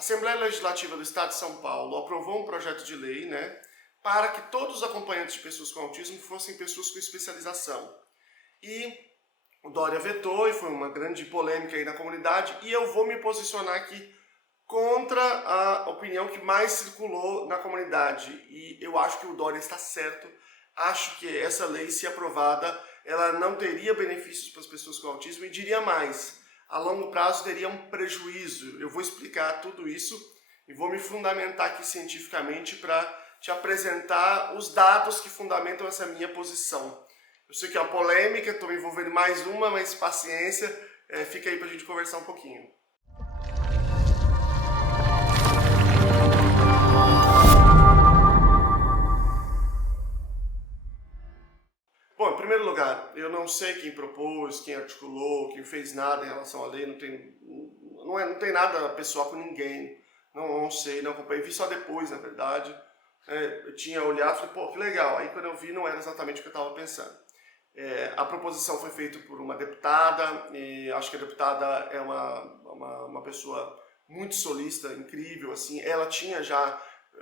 Assembleia Legislativa do Estado de São Paulo aprovou um projeto de lei, para que todos os acompanhantes de pessoas com autismo fossem pessoas com especialização. E o Dória vetou e foi uma grande polêmica aí na comunidade, e eu vou me posicionar aqui contra a opinião que mais circulou na comunidade. E eu acho que o Dória está certo. Acho que essa lei, se aprovada, ela não teria benefícios para as pessoas com autismo e diria mais, a longo prazo teria um prejuízo. Eu vou explicar tudo isso e vou me fundamentar aqui cientificamente para te apresentar os dados que fundamentam essa minha posição. Eu sei que é uma polêmica, estou me envolvendo em mais uma, mas paciência, fica aí para a gente conversar um pouquinho. Bom, em primeiro lugar, eu não sei quem propôs, quem articulou, quem fez nada em relação à lei, não tem nada pessoal com ninguém, não sei, não acompanhei, vi só depois, na verdade. Eu tinha olhado e falei, pô, que legal, aí quando eu vi não era exatamente o que eu estava pensando. A proposição foi feita por uma deputada, e acho que a deputada é uma pessoa muito solista, incrível, assim, ela tinha já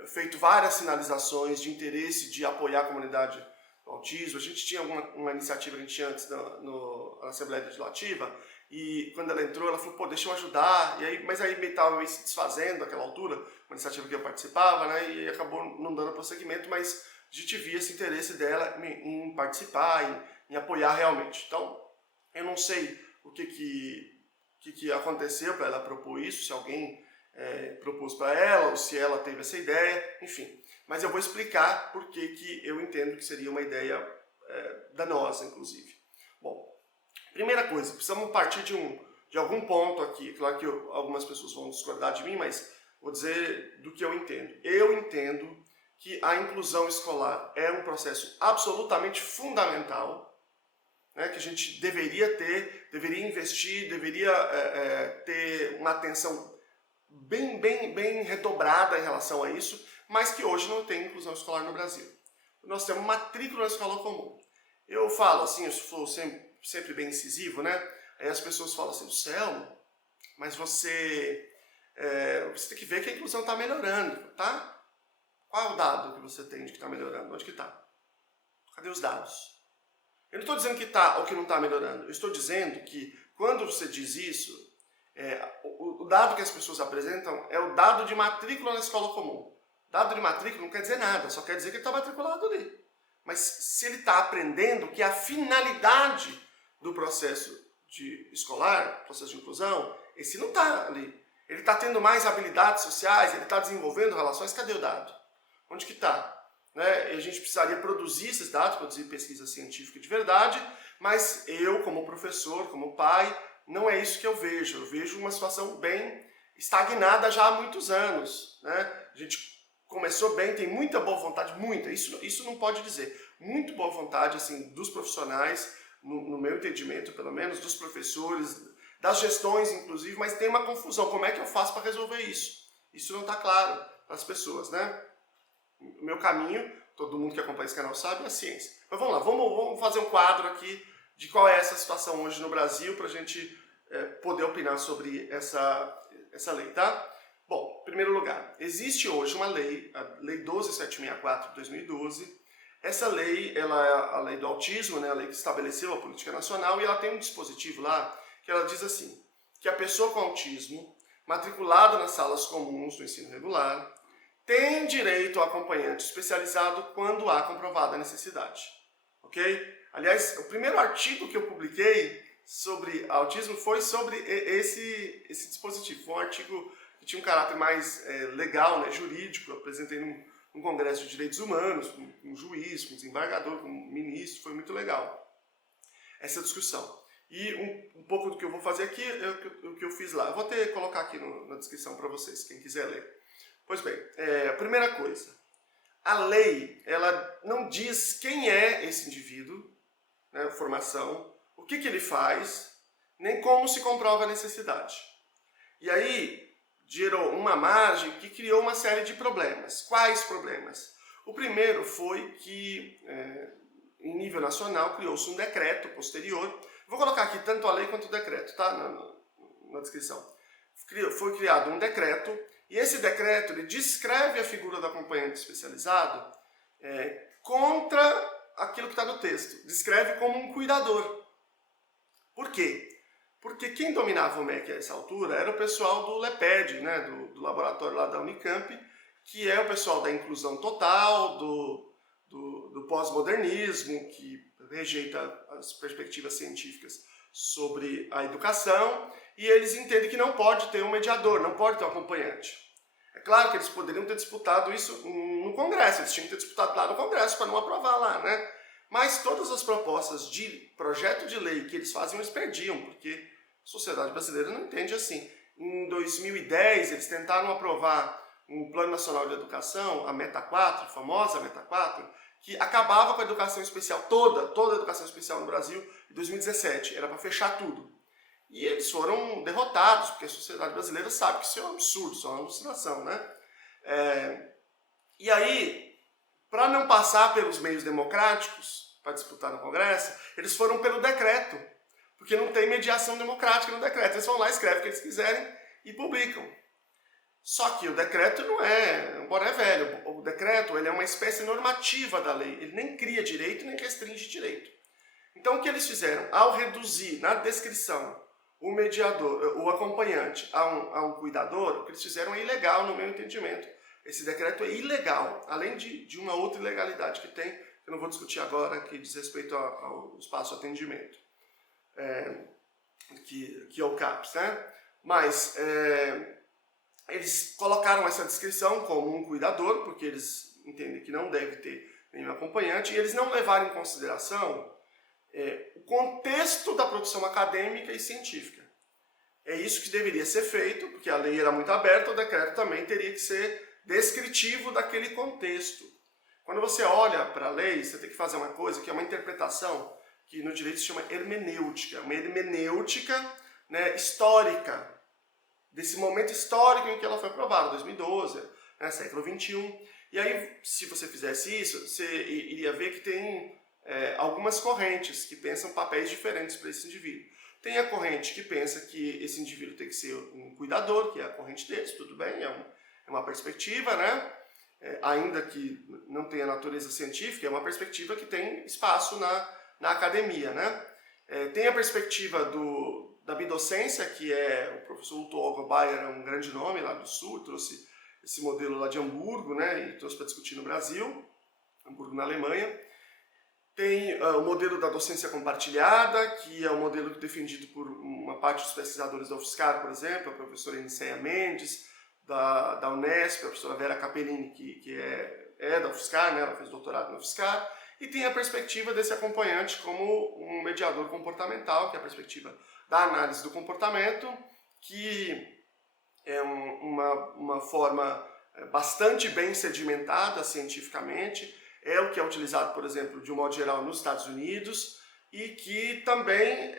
feito várias sinalizações de interesse de apoiar a comunidade autismo. A gente tinha uma iniciativa que a gente tinha antes na Assembleia Legislativa, e quando ela entrou, ela falou, pô, deixa eu ajudar, mas aí estava meio se desfazendo naquela altura, uma iniciativa que eu participava, e acabou não dando prosseguimento, mas a gente via esse interesse dela em participar, em apoiar realmente. Então, eu não sei o que aconteceu para ela propor isso, se alguém propôs para ela, ou se ela teve essa ideia, enfim. Mas eu vou explicar por que eu entendo que seria uma ideia danosa, inclusive. Bom, primeira coisa, precisamos partir de algum ponto aqui. Claro que algumas pessoas vão discordar de mim, mas vou dizer do que eu entendo. Eu entendo que a inclusão escolar é um processo absolutamente fundamental, que a gente deveria investir, deveria ter uma atenção bem redobrada em relação a isso, mas que hoje não tem inclusão escolar no Brasil. Nós temos matrícula na escola comum. Eu falo assim, eu sou sempre bem incisivo, Aí as pessoas falam assim, Selmo, mas você tem que ver que a inclusão está melhorando, tá? Qual é o dado que você tem de que está melhorando? Onde que está? Cadê os dados? Eu não estou dizendo que está ou que não está melhorando. Eu estou dizendo que quando você diz isso, o dado que as pessoas apresentam é o dado de matrícula na escola comum. Dado de matrícula não quer dizer nada, só quer dizer que ele está matriculado ali. Mas se ele está aprendendo que a finalidade do processo escolar, processo de inclusão, esse não está ali. Ele está tendo mais habilidades sociais, ele está desenvolvendo relações, cadê o dado? Onde que está? E a gente precisaria produzir esses dados, produzir pesquisa científica de verdade, mas eu, como professor, como pai, não é isso que eu vejo. Eu vejo uma situação bem estagnada já há muitos anos. A gente começou bem, tem muita boa vontade, muita, isso não pode dizer, muito boa vontade assim, dos profissionais, no meu entendimento pelo menos, dos professores, das gestões inclusive, mas tem uma confusão, como é que eu faço para resolver isso? Isso não está claro para as pessoas, O meu caminho, todo mundo que acompanha esse canal sabe, é a ciência. Mas vamos lá, vamos fazer um quadro aqui de qual é essa situação hoje no Brasil para a gente poder opinar sobre essa lei, tá? Bom, em primeiro lugar, existe hoje uma lei, a Lei 12.764 de 2012. Essa lei, ela é a lei do autismo, a lei que estabeleceu a política nacional, e ela tem um dispositivo lá que ela diz assim, que a pessoa com autismo, matriculada nas salas comuns do ensino regular, tem direito a acompanhante especializado quando há comprovada a necessidade. Ok? Aliás, o primeiro artigo que eu publiquei sobre autismo foi sobre esse dispositivo. Foi um artigo que tinha um caráter mais legal, jurídico. Eu apresentei num congresso de direitos humanos, com um juiz, com um desembargador, com um ministro. Foi muito legal essa discussão. E um pouco do que eu vou fazer aqui é o que eu fiz lá. Eu vou colocar aqui na descrição para vocês, quem quiser ler. Pois bem, a primeira coisa, a lei, ela não diz quem é esse indivíduo, formação, o que ele faz, nem como se comprova a necessidade. E aí, gerou uma margem que criou uma série de problemas. Quais problemas? O primeiro foi que, em nível nacional, criou-se um decreto posterior. Vou colocar aqui tanto a lei quanto o decreto, tá? Na descrição. Foi criado um decreto E esse decreto ele descreve a figura do acompanhante especializado contra aquilo que está no texto. Descreve como um cuidador. Por quê? Porque quem dominava o MEC a essa altura era o pessoal do LEPED, né, do laboratório lá da Unicamp, que é o pessoal da inclusão total, do pós-modernismo, que rejeita as perspectivas científicas sobre a educação, e eles entendem que não pode ter um mediador, não pode ter um acompanhante. É claro que eles poderiam ter disputado isso no Congresso, eles tinham que ter disputado lá no Congresso para não aprovar lá, né? Mas todas as propostas de projeto de lei que eles faziam, eles perdiam, porque a sociedade brasileira não entende assim. Em 2010, eles tentaram aprovar um Plano Nacional de Educação, a Meta 4, a famosa Meta 4, que acabava com a educação especial, toda a educação especial no Brasil, em 2017. Era para fechar tudo. E eles foram derrotados, porque a sociedade brasileira sabe que isso é um absurdo, isso é uma alucinação, né? E aí, para não passar pelos meios democráticos, para disputar no Congresso, eles foram pelo decreto, porque não tem mediação democrática no decreto. Eles vão lá, escrevem o que eles quiserem e publicam. Só que o decreto não é, embora é velho, o decreto ele é uma espécie normativa da lei, ele nem cria direito nem restringe direito. Então o que eles fizeram? Ao reduzir na descrição o mediador, o acompanhante a um cuidador, o que eles fizeram é ilegal no meu entendimento. Esse decreto é ilegal, além de uma outra ilegalidade que tem, que eu não vou discutir agora, que diz respeito ao espaço de atendimento, que é o CAPS, né? Mas eles colocaram essa descrição como um cuidador, porque eles entendem que não deve ter nenhum acompanhante, e eles não levaram em consideração o contexto da produção acadêmica e científica. É isso que deveria ser feito, porque a lei era muito aberta, o decreto também teria que ser descritivo daquele contexto. Quando você olha para a lei, você tem que fazer uma coisa que é uma interpretação, que no direito se chama hermenêutica, uma hermenêutica, né, histórica, desse momento histórico em que ela foi aprovada, 2012, né, século XXI. E aí, se você fizesse isso, você iria ver que tem algumas correntes que pensam papéis diferentes para esse indivíduo. Tem a corrente que pensa que esse indivíduo tem que ser um cuidador, que é a corrente deles, tudo bem, é uma perspectiva, né? Ainda que não tenha natureza científica, é uma perspectiva que tem espaço na academia, né? Tem a perspectiva da bidocência, que é o professor Otto Augenbayer, é um grande nome lá do Sul, trouxe esse modelo lá de Hamburgo, né? E trouxe para discutir no Brasil, Hamburgo na Alemanha. Tem o modelo da docência compartilhada, que é um modelo defendido por uma parte dos pesquisadores da UFSCar, por exemplo, a professora Eniceia Mendes, da Unesp, a professora Vera Capellini, que é da UFSCar, né? Ela fez doutorado na UFSCar, e tem a perspectiva desse acompanhante como um mediador comportamental, que é a perspectiva da análise do comportamento, que é uma forma bastante bem sedimentada cientificamente, é o que é utilizado, por exemplo, de um modo geral nos Estados Unidos e que também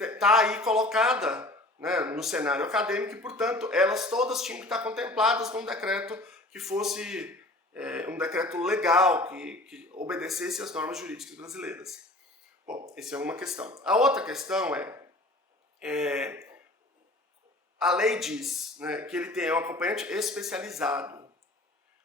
está aí colocada, né, no cenário acadêmico e, portanto, elas todas tinham que estar contempladas num decreto que fosse um decreto legal, que obedecesse às normas jurídicas brasileiras. Bom, essa é uma questão. A outra questão a lei diz, né, que ele tem um acompanhante especializado.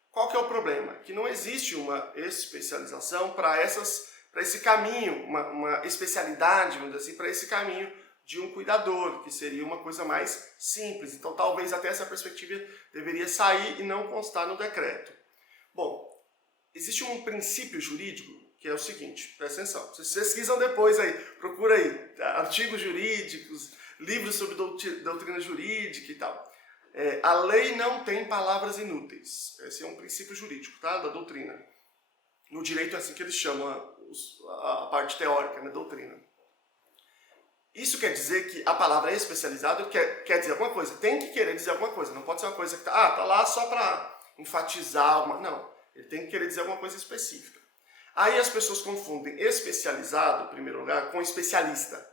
Qual que é o problema? Que não existe uma especialização para esse caminho, uma especialidade, vamos dizer assim, para esse caminho de um cuidador, que seria uma coisa mais simples. Então, talvez até essa perspectiva deveria sair e não constar no decreto. Bom, existe um princípio jurídico que é o seguinte, presta atenção, vocês pesquisam depois aí, procura aí, artigos jurídicos, livros sobre doutrina jurídica e tal. A lei não tem palavras inúteis. Esse é um princípio jurídico, tá? Da doutrina. No direito é assim que eles chamam a parte teórica, né? Doutrina. Isso quer dizer que a palavra especializado quer dizer alguma coisa. Tem que querer dizer alguma coisa. Não pode ser uma coisa que tá lá só para enfatizar alguma... Não. Ele tem que querer dizer alguma coisa específica. Aí as pessoas confundem especializado, em primeiro lugar, com especialista.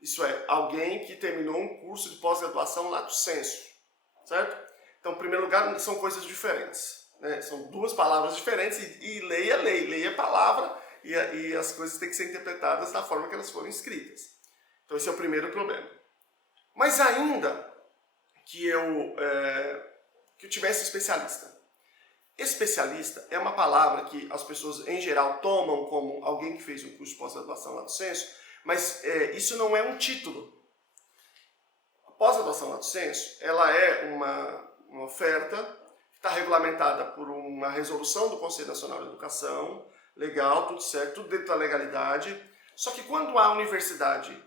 Isso é, alguém que terminou um curso de pós-graduação lato sensu. Certo? Então, em primeiro lugar, são coisas diferentes, né? São duas palavras diferentes e lei é lei, lei é palavra e as coisas têm que ser interpretadas da forma que elas foram escritas. Então, esse é o primeiro problema. Mas ainda que eu tivesse especialista. Especialista é uma palavra que as pessoas em geral tomam como alguém que fez um curso de pós-graduação lá do Senso, mas isso não é um título. A pós-graduação lá do Senso, ela é uma oferta que está regulamentada por uma resolução do Conselho Nacional de Educação, legal, tudo certo, tudo dentro da legalidade, só que quando a universidade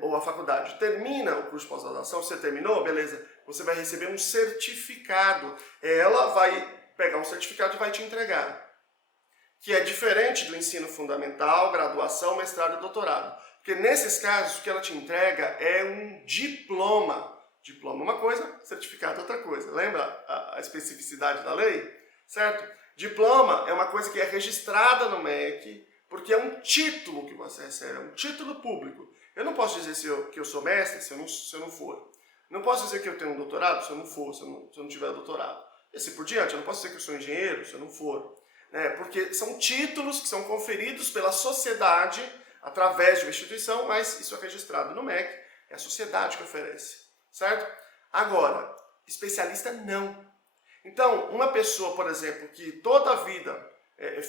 ou a faculdade termina o curso de pós-graduação, você terminou, beleza, você vai receber um certificado, ela vai pegar um certificado e vai te entregar, que é diferente do ensino fundamental, graduação, mestrado e doutorado. Porque nesses casos, o que ela te entrega é um diploma. Diploma é uma coisa, certificado é outra coisa. Lembra a especificidade da lei? Certo? Diploma é uma coisa que é registrada no MEC, porque é um título que você recebe, é um título público. Eu não posso dizer que eu sou mestre se eu não for. Não posso dizer que eu tenho um doutorado se eu não for, se eu não tiver doutorado. E assim por diante, eu não posso dizer que eu sou engenheiro se eu não for. Porque são títulos que são conferidos pela sociedade através de uma instituição, mas isso é registrado no MEC, é a sociedade que oferece, certo? Agora, especialista não. Então, uma pessoa, por exemplo, que toda a vida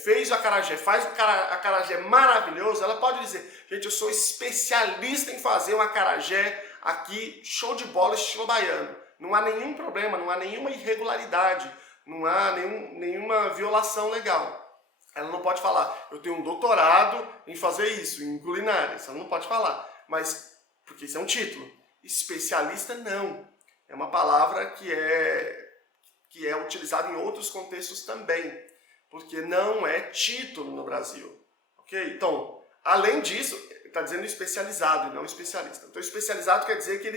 fez o acarajé, faz o acarajé maravilhoso, ela pode dizer, gente, eu sou especialista em fazer um acarajé aqui, show de bola, estilo baiano. Não há nenhum problema, não há nenhuma irregularidade, não há nenhuma violação legal. Ela não pode falar, eu tenho um doutorado em fazer isso, em culinária. Isso ela não pode falar, mas porque isso é um título. Especialista não. É uma palavra que é utilizada em outros contextos também, porque não é título no Brasil. Ok? Então, além disso, está dizendo especializado e não especialista. Então, especializado quer dizer que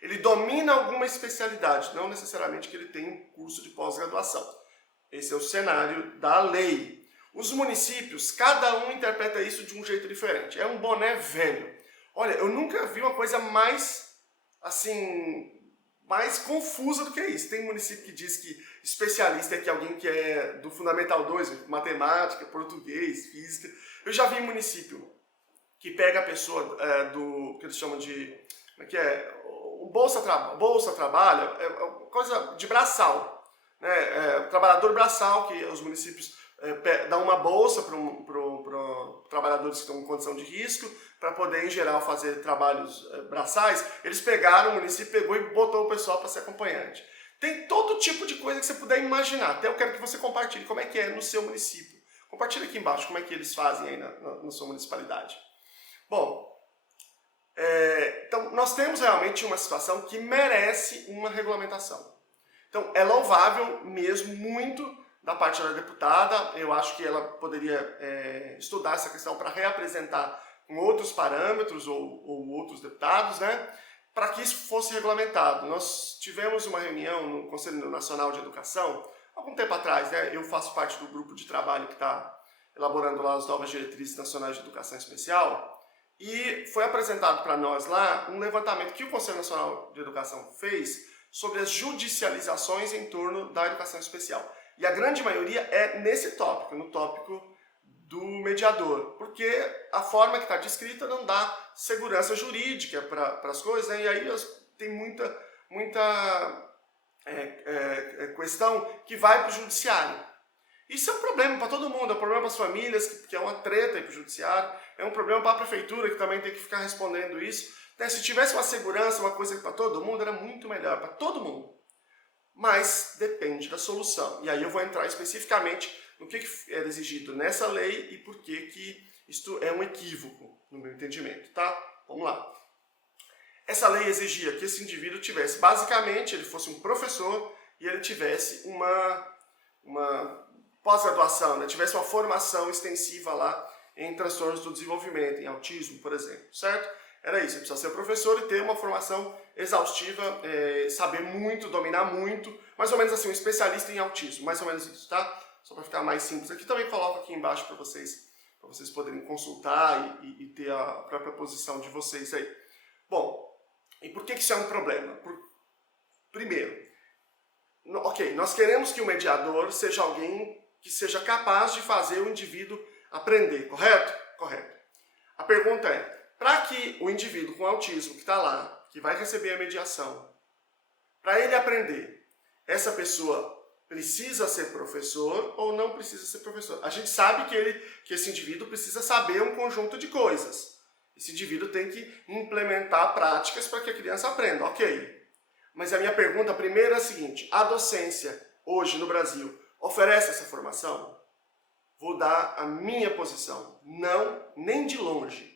ele domina alguma especialidade, não necessariamente que ele tem um curso de pós-graduação. Esse é o cenário da lei. Os municípios, cada um interpreta isso de um jeito diferente. É um boné velho. Olha, eu nunca vi uma coisa mais, assim, mais confusa do que isso. Tem município que diz que especialista é que alguém que é do Fundamental 2, matemática, português, física. Eu já vi município que pega a pessoa do que eles chamam de, como é que é? O Bolsa Trabalho, é coisa de braçal, né? Trabalhador braçal, que os municípios dão uma bolsa para trabalhadores que estão em condição de risco, para poder, em geral, fazer trabalhos braçais. Eles pegaram, o município pegou e botou o pessoal para ser acompanhante. Tem todo tipo de coisa que você puder imaginar. Até eu quero que você compartilhe como é que é no seu município. Compartilha aqui embaixo como é que eles fazem aí na sua municipalidade. Bom, então nós temos realmente uma situação que merece uma regulamentação. Então é louvável mesmo muito da parte da deputada, eu acho que ela poderia estudar essa questão para reapresentar com outros parâmetros ou outros deputados, né, para que isso fosse regulamentado. Nós tivemos uma reunião no Conselho Nacional de Educação, algum tempo atrás, né, eu faço parte do grupo de trabalho que está elaborando lá as novas diretrizes nacionais de educação especial, e foi apresentado para nós lá um levantamento que o Conselho Nacional de Educação fez sobre as judicializações em torno da educação especial. E a grande maioria é nesse tópico, no tópico do mediador, porque a forma que está descrita não dá segurança jurídica para as coisas, né? E aí tem muita questão que vai para o judiciário. Isso é um problema para todo mundo, é um problema para as famílias, que é uma treta para o judiciário, é um problema para a prefeitura, que também tem que ficar respondendo isso. Se tivesse uma segurança, uma coisa para todo mundo, era muito melhor, para todo mundo. Mas depende da solução. E aí eu vou entrar especificamente no que era exigido nessa lei e por que isto é um equívoco, no meu entendimento, tá? Vamos lá. Essa lei exigia que esse indivíduo tivesse, basicamente, ele fosse um professor e ele tivesse uma pós-graduação, né? Tivesse uma formação extensiva lá em transtornos do desenvolvimento, em autismo, por exemplo, certo? Era isso, ele precisa ser professor e ter uma formação exaustiva, saber muito, dominar muito, mais ou menos assim, um especialista em autismo, mais ou menos isso, tá? Só para ficar mais simples aqui, também coloco aqui embaixo para vocês poderem consultar e ter a própria posição de vocês aí. Bom, e por que isso é um problema? Primeiro, ok, nós queremos que o mediador seja alguém que seja capaz de fazer o indivíduo aprender, correto? Correto. A pergunta é, para que o indivíduo com autismo que está lá, que vai receber a mediação, para ele aprender, essa pessoa precisa ser professor ou não precisa ser professor. A gente sabe que esse indivíduo precisa saber um conjunto de coisas. Esse indivíduo tem que implementar práticas para que a criança aprenda, ok. Mas a minha pergunta primeiro é a seguinte: a docência, hoje no Brasil, oferece essa formação? Vou dar a minha posição. Não, nem de longe.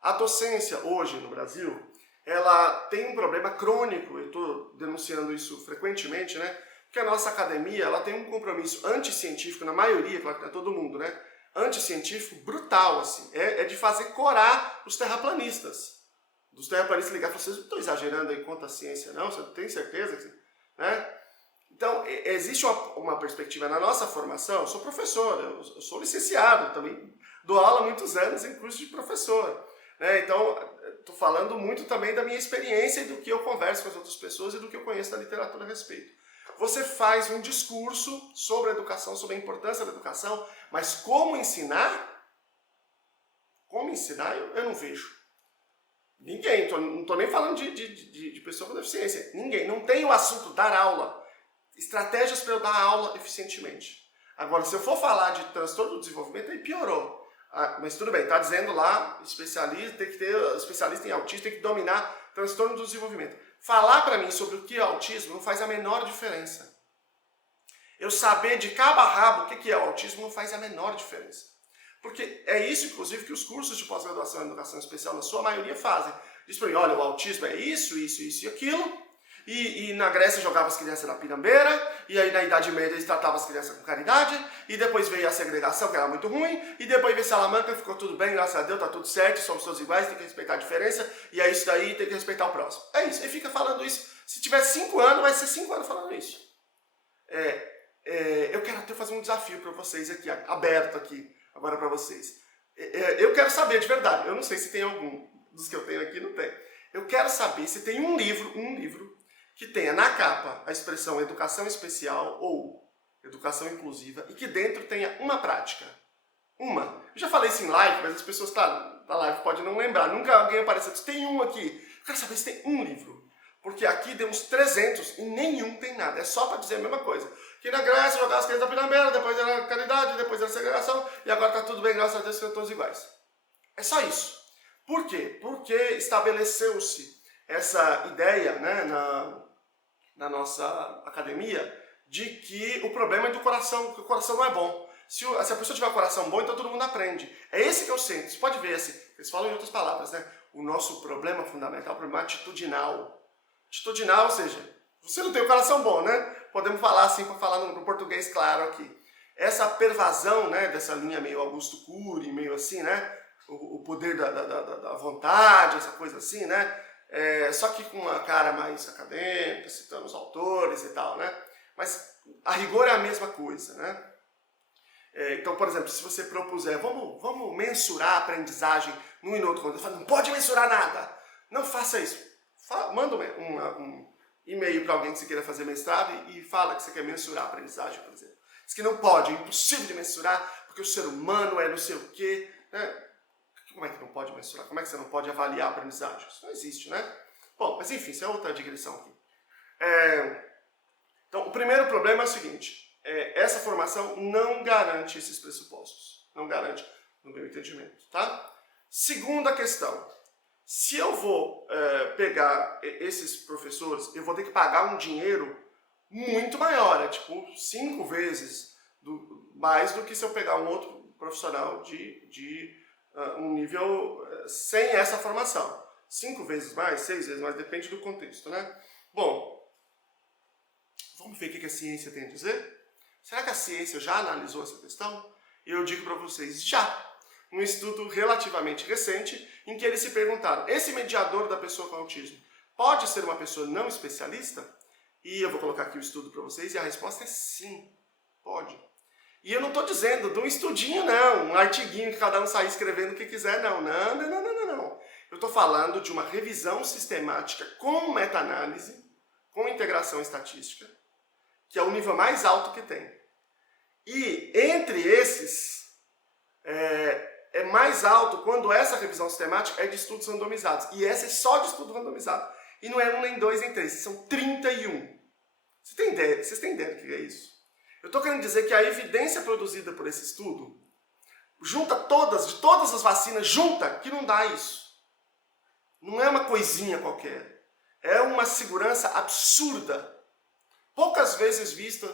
A docência, hoje no Brasil, ela tem um problema crônico, eu estou denunciando isso frequentemente, né? Porque a nossa academia, ela tem um compromisso anticientífico, na maioria, claro que não é todo mundo, né? Anticientífico brutal, assim. É de fazer corar os terraplanistas. Dos terraplanistas ligar e falar, vocês não estão exagerando aí quanto à ciência, não? Você tem certeza? Né? Então, existe uma perspectiva na nossa formação. Eu sou professor, eu sou licenciado, também dou aula há muitos anos em curso de professor. Né? Então, estou falando muito também da minha experiência e do que eu converso com as outras pessoas e do que eu conheço da literatura a respeito. Você faz um discurso sobre a educação, sobre a importância da educação, mas como ensinar? Como ensinar, eu não vejo. Ninguém, não estou nem falando de pessoa com deficiência. Ninguém, não tem o assunto dar aula. Estratégias para eu dar aula eficientemente. Agora, se eu for falar de transtorno do desenvolvimento, aí piorou. Mas tudo bem, está dizendo lá, especialista, tem que ter especialista em autismo, tem que dominar transtorno do desenvolvimento. Falar para mim sobre o que é autismo não faz a menor diferença. Eu saber de cabo a rabo o que é o autismo não faz a menor diferença. Porque é isso, inclusive, que os cursos de pós-graduação em educação especial, na sua maioria, fazem. Diz para mim, olha, o autismo é isso, isso, isso e aquilo. E na Grécia jogava as crianças na pirambeira, e aí na Idade Média eles tratavam as crianças com caridade, e depois veio a segregação, que era muito ruim, e depois veio Salamanca, ficou tudo bem, graças a Deus, tá tudo certo, somos todos iguais, tem que respeitar a diferença, e é isso daí, tem que respeitar o próximo. É isso, ele fica falando isso. Se tiver 5 anos, vai ser 5 anos falando isso. Eu quero até fazer um desafio para vocês aqui, aberto aqui, agora para vocês. Eu quero saber de verdade, eu não sei se tem algum dos que eu tenho aqui, não tem. Eu quero saber se tem um livro, que tenha na capa a expressão educação especial ou educação inclusiva e que dentro tenha uma prática. Uma. Eu já falei isso em live, mas as pessoas da live podem não lembrar. Nunca alguém apareceu. Tem um aqui. Eu quero saber se tem um livro. Porque aqui demos 300 e nenhum tem nada. É só para dizer a mesma coisa. Que na Grécia jogava as crianças da pirambeira, depois era caridade, depois era segregação e agora está tudo bem, graças a Deus, que todos iguais. É só isso. Por quê? Porque estabeleceu-se essa ideia, né, na nossa academia, de que o problema é do coração, que o coração não é bom. Se a pessoa tiver um coração bom, então todo mundo aprende. É esse que eu sinto. Você pode ver, assim, eles falam em outras palavras, né? O nosso problema fundamental é o problema atitudinal. Atitudinal, ou seja, você não tem o coração bom, né? Podemos falar assim, para falar no português claro aqui. Essa pervasão, né, dessa linha meio Augusto Cury, meio assim, né? O poder da vontade, essa coisa assim, né? Só que com uma cara mais acadêmica, citando os autores e tal, né? Mas a rigor é a mesma coisa, né? Então, por exemplo, se você propuser, vamos mensurar a aprendizagem num e no outro contexto, não pode mensurar nada, não faça isso. Manda um e-mail para alguém que você queira fazer mestrado e fala que você quer mensurar a aprendizagem, por exemplo. Diz que não pode, é impossível de mensurar, porque o ser humano é não sei o quê, né? Como é que não pode mensurar? Como é que você não pode avaliar a aprendizagem? Isso não existe, né? Bom, mas enfim, isso é outra digressão aqui. Então, o primeiro problema é o seguinte, essa formação não garante esses pressupostos. Não garante, no meu entendimento, tá? Segunda questão, se eu vou pegar esses professores, eu vou ter que pagar um dinheiro muito maior, tipo 5 vezes mais do que se eu pegar um outro profissional de um nível sem essa formação. 5 vezes mais, 6 vezes mais, depende do contexto, né? Bom, vamos ver o que a ciência tem a dizer? Será que a ciência já analisou essa questão? Eu digo para vocês, já. Um estudo relativamente recente, em que eles se perguntaram, esse mediador da pessoa com autismo pode ser uma pessoa não especialista? E eu vou colocar aqui o estudo para vocês, e a resposta é sim, pode. E eu não estou dizendo de um estudinho, não, um artiguinho que cada um sair escrevendo o que quiser, não. Não. Eu estou falando de uma revisão sistemática com meta-análise, com integração estatística, que é o nível mais alto que tem. E entre esses, é mais alto quando essa revisão sistemática é de estudos randomizados. E essa é só de estudo randomizado. E não é 1, nem 2, nem 3, são 31. Vocês têm ideia do que é isso? Eu estou querendo dizer que a evidência produzida por esse estudo junta de todas as vacinas, junta que não dá isso. Não é uma coisinha qualquer. É uma segurança absurda, poucas vezes vista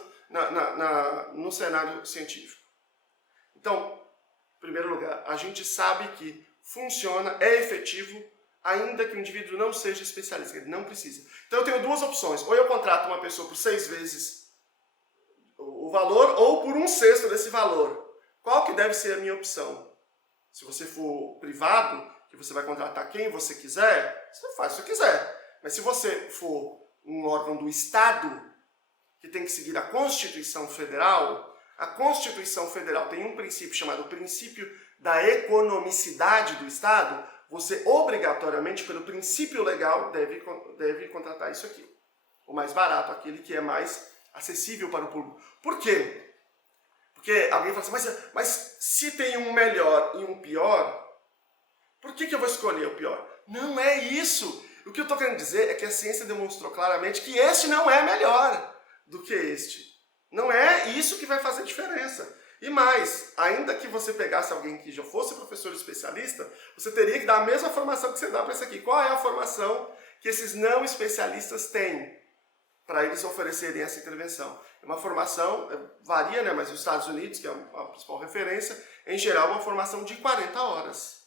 no cenário científico. Então, em primeiro lugar, a gente sabe que funciona, é efetivo, ainda que o indivíduo não seja especialista, ele não precisa. Então eu tenho duas opções, ou eu contrato uma pessoa por 6 vezes o valor, ou por 1/6 desse valor. Qual que deve ser a minha opção? Se você for privado, que você vai contratar quem você quiser, você faz se você quiser. Mas se você for um órgão do Estado, que tem que seguir a Constituição Federal, a Constituição Federal tem um princípio chamado princípio da economicidade do Estado, você obrigatoriamente, pelo princípio legal, deve contratar isso aqui. O mais barato, aquele que é mais acessível para o público. Por quê? Porque alguém fala assim, mas se tem um melhor e um pior, por que eu vou escolher o pior? Não é isso. O que eu estou querendo dizer é que a ciência demonstrou claramente que este não é melhor do que este. Não é isso que vai fazer diferença. E mais, ainda que você pegasse alguém que já fosse professor especialista, você teria que dar a mesma formação que você dá para esse aqui. Qual é a formação que esses não especialistas têm para eles oferecerem essa intervenção? É uma formação, varia, né? Mas os Estados Unidos, que é a principal referência, em geral, uma formação de 40 horas.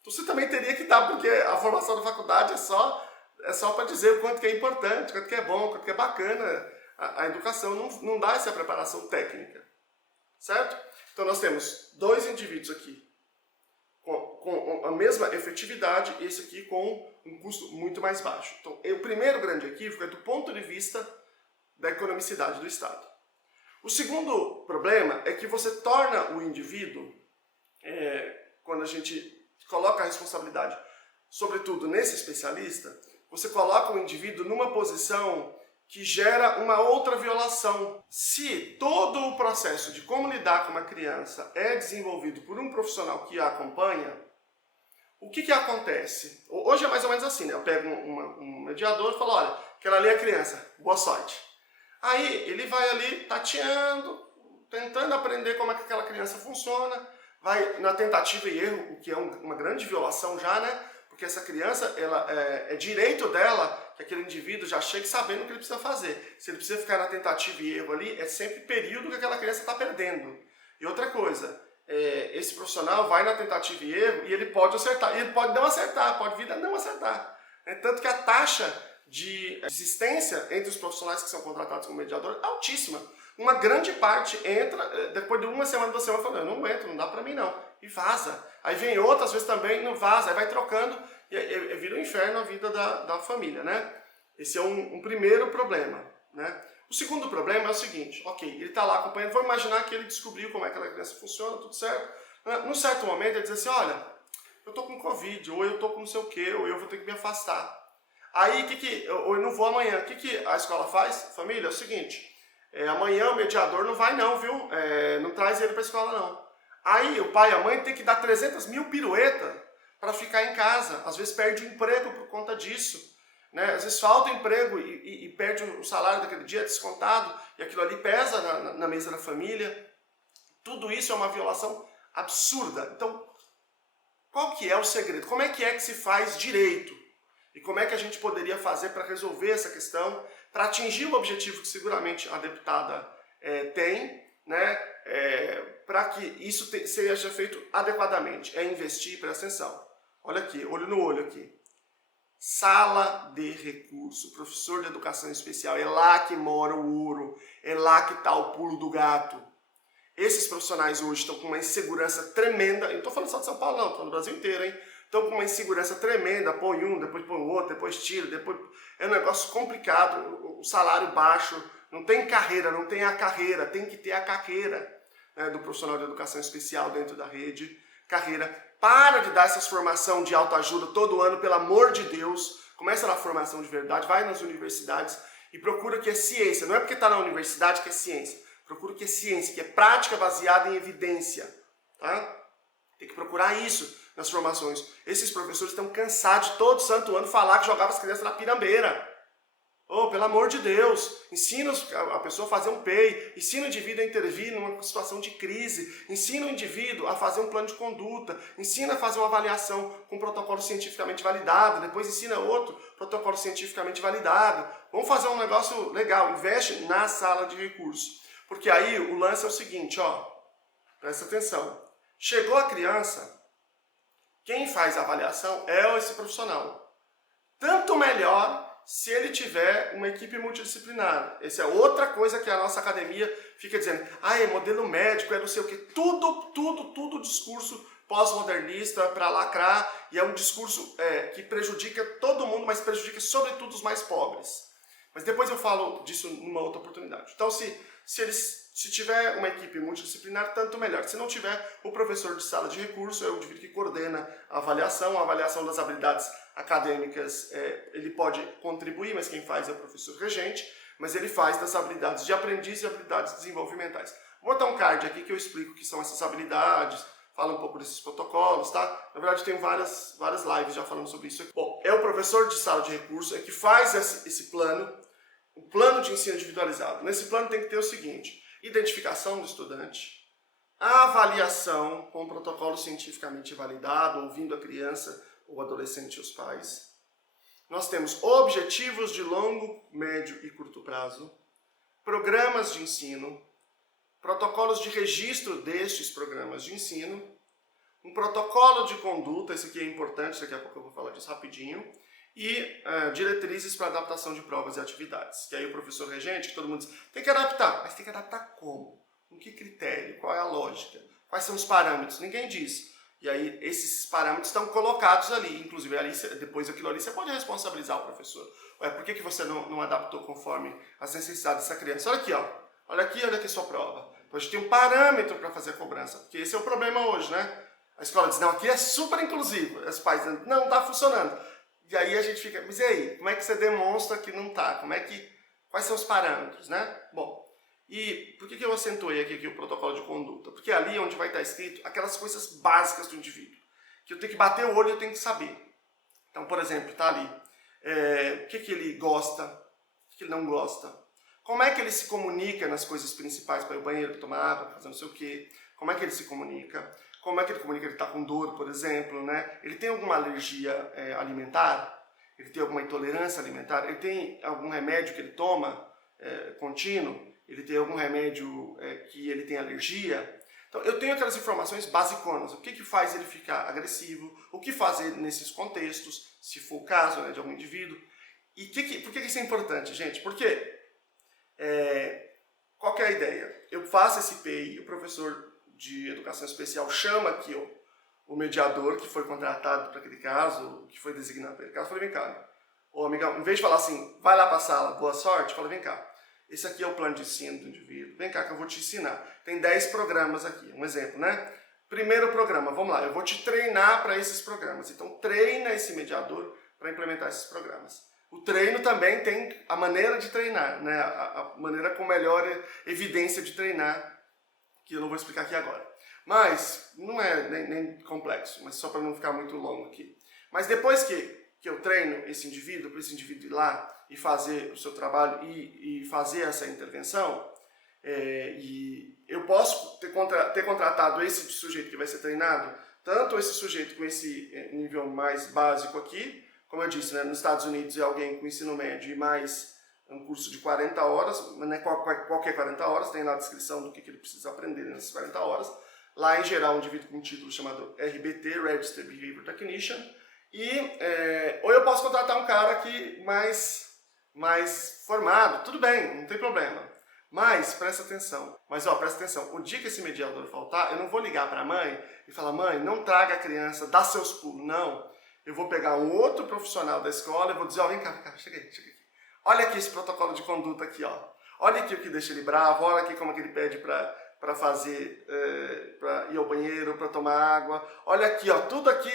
Então você também teria que dar, porque a formação da faculdade é só para dizer o quanto que é importante, o quanto que é bom, o quanto que é bacana. A educação não dá essa preparação técnica, certo? Então nós temos 2 indivíduos aqui com a mesma efetividade, esse aqui com um custo muito mais baixo. Então o primeiro grande equívoco é do ponto de vista da economicidade do Estado. O segundo problema é que você torna o indivíduo, quando a gente coloca a responsabilidade, sobretudo nesse especialista, você coloca o indivíduo numa posição que gera uma outra violação. Se todo o processo de como lidar com uma criança é desenvolvido por um profissional que a acompanha, o que acontece? Hoje é mais ou menos assim, né? Eu pego um mediador e falo, olha, aquela ali é a criança, boa sorte. Aí ele vai ali tateando, tentando aprender como é que aquela criança funciona, vai na tentativa e erro, o que é uma grande violação já, né? Porque essa criança, é direito dela que aquele indivíduo já chegue sabendo o que ele precisa fazer. Se ele precisa ficar na tentativa e erro ali, é sempre período que aquela criança está perdendo. E outra coisa, esse profissional vai na tentativa e erro e ele pode acertar. E ele pode não acertar, pode vir a não acertar. Tanto que a taxa de desistência entre os profissionais que são contratados como mediador é altíssima. Uma grande parte entra, depois de uma semana, 2 semanas, falando, eu não entro, não dá pra mim não. E vaza. Aí vem outra, às vezes também não vaza, aí vai trocando e vira um inferno a vida da família, né? Esse é um primeiro problema, né? O segundo problema é o seguinte, ok, ele está lá acompanhando, vamos imaginar que ele descobriu como é que aquela criança funciona, tudo certo. Num certo momento ele diz assim, olha, eu tô com Covid, ou eu tô com não sei o que, ou eu vou ter que me afastar. Aí, ou eu não vou amanhã, o que a escola faz? Família, é o seguinte, amanhã o mediador não vai não, viu? Não traz ele para a escola não. Aí o pai e a mãe tem que dar 300 mil pirueta para ficar em casa. Às vezes perde o emprego por conta disso. Né? Às vezes falta o emprego e perde o salário daquele dia descontado. E aquilo ali pesa na mesa da família. Tudo isso é uma violação absurda. Então, qual que é o segredo? Como é que se faz direito? E como é que a gente poderia fazer para resolver essa questão, para atingir o objetivo que seguramente a deputada tem, né? Para que isso seja feito adequadamente. É investir, presta atenção. Olha aqui, olho no olho aqui. Sala de recurso, professor de educação especial, é lá que mora o ouro, é lá que está o pulo do gato. Esses profissionais hoje estão com uma insegurança tremenda, eu não estou falando só de São Paulo não, estou no Brasil inteiro, hein? Estão com uma insegurança tremenda, põe um, depois põe o outro, depois tira, depois... É um negócio complicado, o salário baixo, não tem carreira, não tem a carreira, tem que ter a carreira, né, do profissional de educação especial dentro da rede, carreira. Para de dar essas formação de autoajuda todo ano, pelo amor de Deus, começa na formação de verdade, vai nas universidades e procura que é ciência, não é porque está na universidade que é ciência, procura que é ciência, que é prática baseada em evidência, tá? Tem que procurar isso nas formações. Esses professores estão cansados de todo santo ano falar que jogava as crianças na pirambeira. Oh, pelo amor de Deus, ensina a pessoa a fazer um PEI, ensina o indivíduo a intervir numa situação de crise, ensina o indivíduo a fazer um plano de conduta, ensina a fazer uma avaliação com um protocolo cientificamente validado, depois ensina outro protocolo cientificamente validado. Vamos fazer um negócio legal, investe na sala de recurso. Porque aí o lance é o seguinte, ó, presta atenção. Chegou a criança, quem faz a avaliação é esse profissional. Tanto melhor se ele tiver uma equipe multidisciplinar. Essa é outra coisa que a nossa academia fica dizendo. Ah, é modelo médico, é não sei o quê. Tudo discurso pós-modernista para lacrar. E é um discurso que prejudica todo mundo, mas prejudica sobretudo os mais pobres. Mas depois eu falo disso numa outra oportunidade. Então, se tiver uma equipe multidisciplinar, tanto melhor. Se não tiver, o professor de sala de recurso é o indivíduo que coordena a avaliação das habilidades acadêmicas, ele pode contribuir, mas quem faz é o professor regente, mas ele faz das habilidades de aprendiz e habilidades desenvolvimentais. Vou botar um card aqui que eu explico o que são essas habilidades, falo um pouco desses protocolos, tá? Na verdade, tem várias lives já falando sobre isso aqui. Bom, é o professor de sala de recurso que faz esse plano, o plano de ensino individualizado. Nesse plano tem que ter o seguinte: identificação do estudante, avaliação com protocolo cientificamente validado, ouvindo a criança, o adolescente e os pais. Nós temos objetivos de longo, médio e curto prazo, programas de ensino, protocolos de registro destes programas de ensino, um protocolo de conduta, esse aqui é importante, daqui a pouco eu vou falar disso rapidinho, e diretrizes para adaptação de provas e atividades. Que aí o professor regente, que todo mundo diz, tem que adaptar, mas tem que adaptar como? Com que critério? Qual é a lógica? Quais são os parâmetros? Ninguém diz. E aí esses parâmetros estão colocados ali, inclusive ali, depois daquilo ali você pode responsabilizar o professor. Ué, por que você não adaptou conforme as necessidades dessa criança? Olha aqui, ó. Olha aqui a sua prova. Então a gente tem um parâmetro para fazer a cobrança, porque esse é o problema hoje, né? A escola diz, não, aqui é super inclusivo. Os pais dizem, não está funcionando. E aí a gente fica, mas e aí? Como é que você demonstra que não está? Quais são os parâmetros, né? Bom, e por que eu acentuei aqui o protocolo de conduta? Porque ali é onde vai estar escrito aquelas coisas básicas do indivíduo, que eu tenho que bater o olho e eu tenho que saber. Então, por exemplo, está ali, o que ele gosta, o que ele não gosta, como é que ele se comunica nas coisas principais, para ir ao banheiro, para tomar água, para fazer não sei o quê, como é que ele se comunica, como é que ele comunica, ele está com dor, por exemplo, né? Ele tem alguma alergia alimentar, ele tem alguma intolerância alimentar, ele tem algum remédio que ele toma contínuo, ele tem algum remédio que ele tem alergia. Então, eu tenho aquelas informações basiconas. O que faz ele ficar agressivo, o que fazer nesses contextos, se for o caso, né, de algum indivíduo. E por que isso é importante, gente? Porque, qual que é a ideia? Eu faço esse PEI, o professor de educação especial chama aqui o mediador que foi contratado para aquele caso, que foi designado para aquele caso, falei, vem cá, ô amigão, em vez de falar assim, vai lá para a sala, boa sorte, fala, vem cá. Esse aqui é o plano de ensino do indivíduo. Vem cá que eu vou te ensinar. Tem 10 programas aqui, um exemplo, né? Primeiro programa, vamos lá, eu vou te treinar para esses programas. Então treina esse mediador para implementar esses programas. O treino também tem a maneira de treinar, né? A maneira com melhor evidência de treinar, que eu não vou explicar aqui agora. Mas não é nem complexo, mas só para não ficar muito longo aqui. Mas depois que eu treino esse indivíduo, para esse indivíduo ir lá e fazer o seu trabalho e fazer essa intervenção, e eu posso ter contratado esse sujeito que vai ser treinado, tanto esse sujeito com esse nível mais básico aqui, como eu disse, né, nos Estados Unidos é alguém com ensino médio e mais um curso de 40 horas, não é qualquer 40 horas, tem lá a descrição do que ele precisa aprender nessas 40 horas. Lá, em geral, um indivíduo com um título chamado RBT, Registered Behavior Technician, ou eu posso contratar um cara aqui mais formado, tudo bem, não tem problema. Mas, presta atenção, o dia que esse mediador faltar, eu não vou ligar para a mãe e falar, mãe, não traga a criança, dá seus pulos, não. Eu vou pegar um outro profissional da escola e vou dizer, ó, vem cá, chega aqui. Olha aqui esse protocolo de conduta aqui, ó. Olha aqui o que deixa ele bravo, olha aqui como é que ele pede para fazer, para ir ao banheiro, para tomar água. Olha aqui, ó, tudo aqui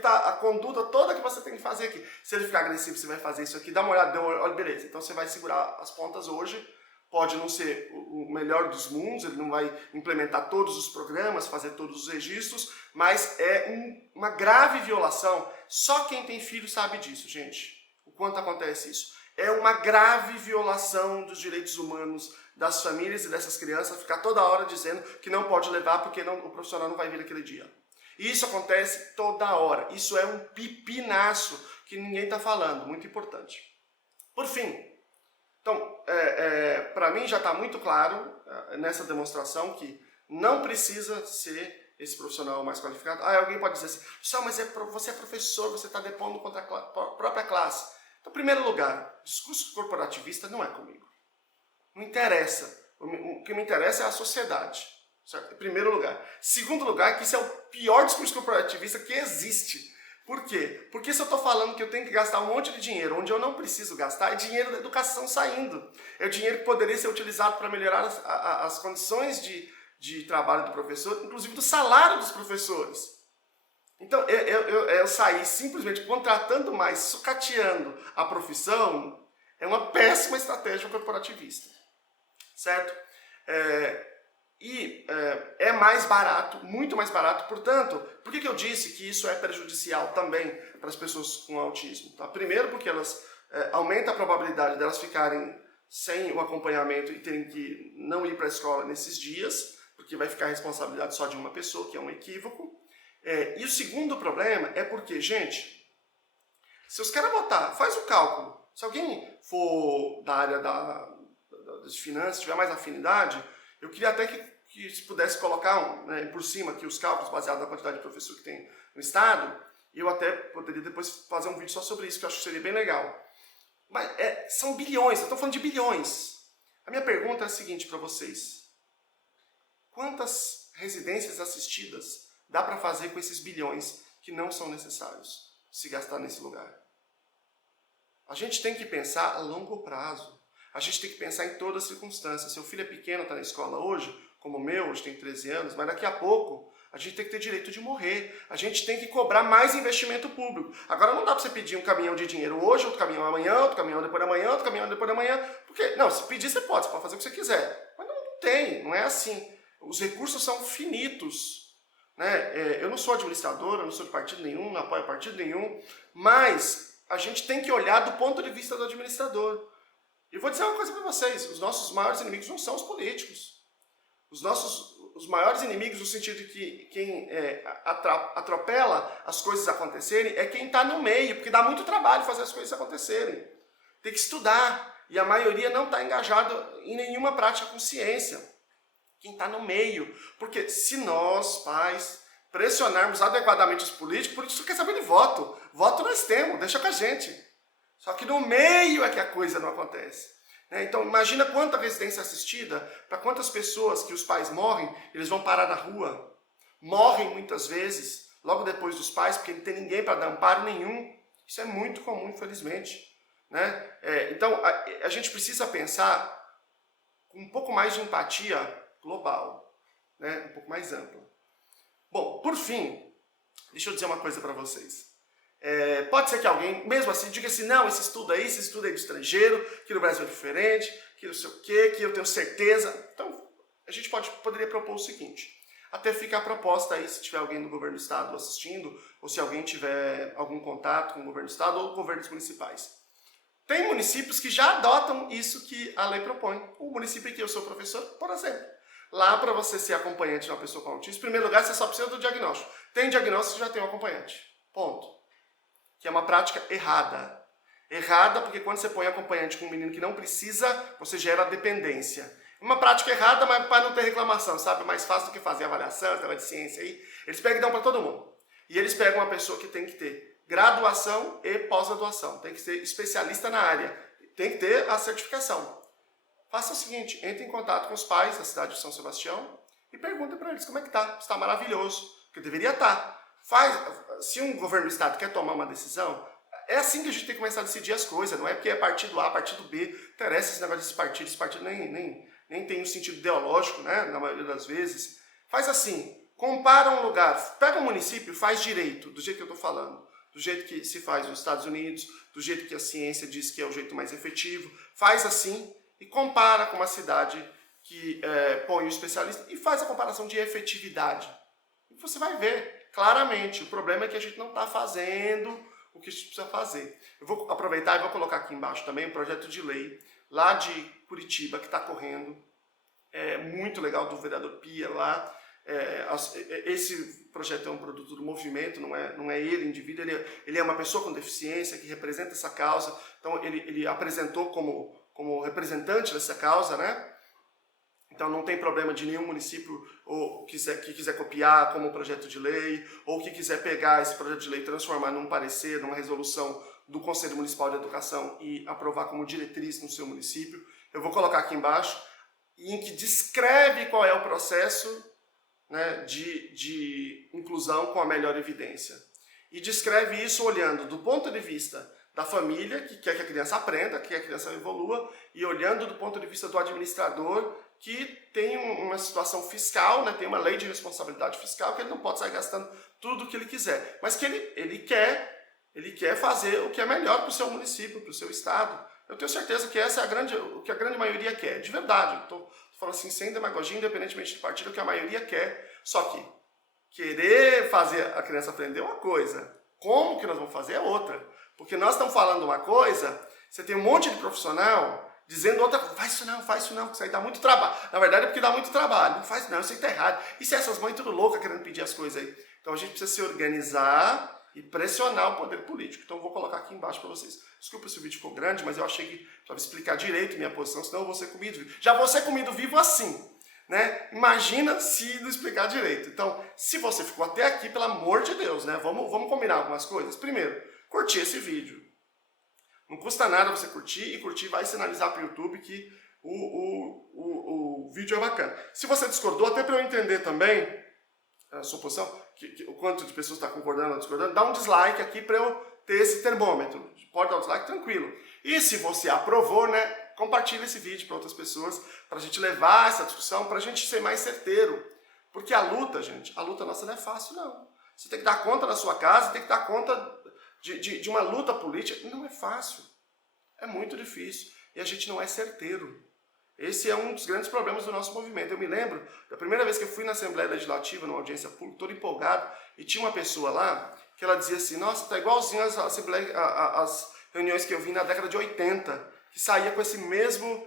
tá a conduta toda que você tem que fazer aqui. Se ele ficar agressivo, você vai fazer isso aqui, dá uma olhada, olha, beleza. Então você vai segurar as pontas hoje, pode não ser o melhor dos mundos, ele não vai implementar todos os programas, fazer todos os registros, mas é uma grave violação. Só quem tem filho sabe disso, gente, o quanto acontece isso. É uma grave violação dos direitos humanos das famílias e dessas crianças ficar toda hora dizendo que não pode levar porque o profissional não vai vir aquele dia. E isso acontece toda hora. Isso é um pipinaço que ninguém está falando, muito importante. Por fim, então, para mim já está muito claro nessa demonstração que não precisa ser esse profissional mais qualificado. Alguém pode dizer assim, mas você é professor, você está depondo contra a própria classe. Então, em primeiro lugar, discurso corporativista não é comigo. Não interessa. O que me interessa é a sociedade. Certo? Em primeiro lugar. Segundo lugar, que isso é o pior discurso corporativista que existe. Por quê? Porque se eu estou falando que eu tenho que gastar um monte de dinheiro onde eu não preciso gastar, é dinheiro da educação saindo. É o dinheiro que poderia ser utilizado para melhorar as condições de trabalho do professor, inclusive do salário dos professores. Então, eu sair simplesmente contratando mais, sucateando a profissão, é uma péssima estratégia corporativista. Certo? É mais barato, muito mais barato. Portanto, por que eu disse que isso é prejudicial também para as pessoas com autismo? Tá? Primeiro, porque elas aumentam a probabilidade delas ficarem sem o acompanhamento e terem que não ir para a escola nesses dias, porque vai ficar a responsabilidade só de uma pessoa, que é um equívoco. E o segundo problema é porque, gente, se os caras faz o cálculo, se alguém for da área das finanças, tiver mais afinidade, eu queria até que se pudesse colocar por cima aqui os cálculos baseados na quantidade de professor que tem no estado, eu até poderia depois fazer um vídeo só sobre isso, que eu acho que seria bem legal. Mas são bilhões, eu estou falando de bilhões. A minha pergunta é a seguinte para vocês. Quantas residências assistidas dá para fazer com esses bilhões que não são necessários se gastar nesse lugar? A gente tem que pensar a longo prazo. A gente tem que pensar em todas as circunstâncias. Seu filho é pequeno, está na escola hoje, como o meu, hoje tem 13 anos, mas daqui a pouco a gente tem que ter direito de morrer. A gente tem que cobrar mais investimento público. Agora não dá para você pedir um caminhão de dinheiro hoje, outro caminhão amanhã, outro caminhão depois da manhã, outro caminhão depois da manhã. Porque, não, se pedir você pode fazer o que você quiser. Mas não tem, não é assim. Os recursos são finitos. Né? Eu não sou administrador, eu não sou de partido nenhum, não apoio partido nenhum, mas a gente tem que olhar do ponto de vista do administrador. E vou dizer uma coisa para vocês, os nossos maiores inimigos não são os políticos. Os maiores inimigos no sentido de que quem atropela as coisas acontecerem é quem está no meio, porque dá muito trabalho fazer as coisas acontecerem. Tem que estudar, e a maioria não está engajada em nenhuma prática com ciência. Quem está no meio. Porque se nós, pais, pressionarmos adequadamente os políticos quer saber de voto. Voto nós temos, deixa com a gente. Só que no meio é que a coisa não acontece. Então imagina quanta residência assistida, para quantas pessoas que os pais morrem, eles vão parar na rua. Morrem muitas vezes, logo depois dos pais, porque não tem ninguém para dar amparo nenhum. Isso é muito comum, infelizmente. Então a gente precisa pensar com um pouco mais de empatia global, um pouco mais ampla. Bom, por fim, deixa eu dizer uma coisa para vocês. Pode ser que alguém, mesmo assim, diga assim, não, esse estudo aí do estrangeiro, que no Brasil é diferente, que não sei o quê, que eu tenho certeza. Então, a gente poderia propor o seguinte, até fica a proposta aí, se tiver alguém do governo do estado assistindo, ou se alguém tiver algum contato com o governo do estado ou governos municipais. Tem municípios que já adotam isso que a lei propõe. O município em que eu sou professor, por exemplo. Lá, para você ser acompanhante de uma pessoa com autismo, em primeiro lugar, você só precisa do diagnóstico. Tem diagnóstico, já tem um acompanhante. Ponto. Que é uma prática errada. Errada porque quando você põe acompanhante com um menino que não precisa, você gera dependência. Uma prática errada, mas para não ter reclamação, sabe? É mais fácil do que fazer avaliação, essa de ciência aí. Eles pegam e dão para todo mundo. E eles pegam uma pessoa que tem que ter graduação e pós-graduação. Tem que ser especialista na área. Tem que ter a certificação. Faça o seguinte, entre em contato com os pais da cidade de São Sebastião e pergunte para eles como é que está. Está maravilhoso, porque deveria estar. Se um governo do estado quer tomar uma decisão, é assim que a gente tem que começar a decidir as coisas, não é porque é partido A, partido B, interessa esse negócio desses partidos, esse partido nem tem um sentido ideológico, na maioria das vezes. Faz assim, compara um lugar, pega um município e faz direito, do jeito que eu estou falando, do jeito que se faz nos Estados Unidos, do jeito que a ciência diz que é o jeito mais efetivo, faz assim e compara com uma cidade que põe o especialista e faz a comparação de efetividade. E você vai ver claramente, o problema é que a gente não está fazendo o que a gente precisa fazer. Eu vou aproveitar e vou colocar aqui embaixo também um projeto de lei lá de Curitiba que está correndo, muito legal, do vereador Pia lá. Esse projeto é um produto do movimento, não é ele, indivíduo, ele é uma pessoa com deficiência que representa essa causa, então ele apresentou como representante dessa causa, né? Então não tem problema de nenhum município que quiser copiar como projeto de lei, ou que quiser pegar esse projeto de lei e transformar num parecer, numa resolução do Conselho Municipal de Educação e aprovar como diretriz no seu município. Eu vou colocar aqui embaixo, em que descreve qual é o processo, né, de inclusão com a melhor evidência. E descreve isso olhando do ponto de vista da família, que quer que a criança aprenda, que quer que a criança evolua, e olhando do ponto de vista do administrador, que tem uma situação fiscal, né, tem uma lei de responsabilidade fiscal, que ele não pode sair gastando tudo o que ele quiser, mas que ele quer fazer o que é melhor para o seu município, para o seu estado. Eu tenho certeza que essa é o que a grande maioria quer, de verdade. Estou falando assim, sem demagogia, independentemente de partido, o que a maioria quer. Só que querer fazer a criança aprender é uma coisa, como que nós vamos fazer é outra. Porque nós estamos falando uma coisa, você tem um monte de profissional dizendo outra coisa, faz isso não, que isso aí dá muito trabalho. Na verdade é porque dá muito trabalho, não faz não, isso aí está errado. E se essas mães tudo loucas querendo pedir as coisas aí? Então a gente precisa se organizar e pressionar o poder político. Então eu vou colocar aqui embaixo para vocês. Desculpa se o vídeo ficou grande, mas eu achei que precisava explicar direito minha posição, senão eu vou ser comido vivo. Já vou ser comido vivo assim, né? Imagina se não explicar direito. Então, se você ficou até aqui, pelo amor de Deus, né? Vamos combinar algumas coisas. Primeiro, curtir esse vídeo. Não custa nada você curtir, e curtir vai sinalizar para o YouTube que o vídeo é bacana. Se você discordou, até para eu entender também a sua posição, o quanto de pessoas está concordando ou discordando, dá um dislike aqui para eu ter esse termômetro. Pode dar um dislike tranquilo. E se você aprovou, né, compartilha esse vídeo para outras pessoas, para a gente levar essa discussão, para a gente ser mais certeiro. Porque a luta, gente, a luta nossa não é fácil, não. Você tem que dar conta da sua casa, tem que dar conta de uma luta política. Não é fácil. É muito difícil. E a gente não é certeiro. Esse é um dos grandes problemas do nosso movimento. Eu me lembro da primeira vez que eu fui na Assembleia Legislativa, numa audiência pública, todo empolgado, e tinha uma pessoa lá que ela dizia assim, nossa, tá igualzinho as reuniões que eu vi na década de 80, que saía com essa mesma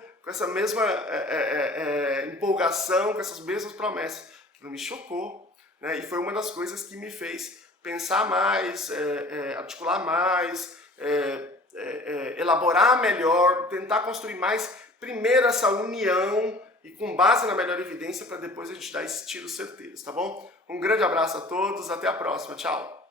empolgação, com essas mesmas promessas. Aquilo me chocou, né? E foi uma das coisas que me fez pensar mais, articular mais, elaborar melhor, tentar construir mais, primeiro essa união e com base na melhor evidência para depois a gente dar esses tiros certeiros, tá bom? Um grande abraço a todos, até a próxima, tchau!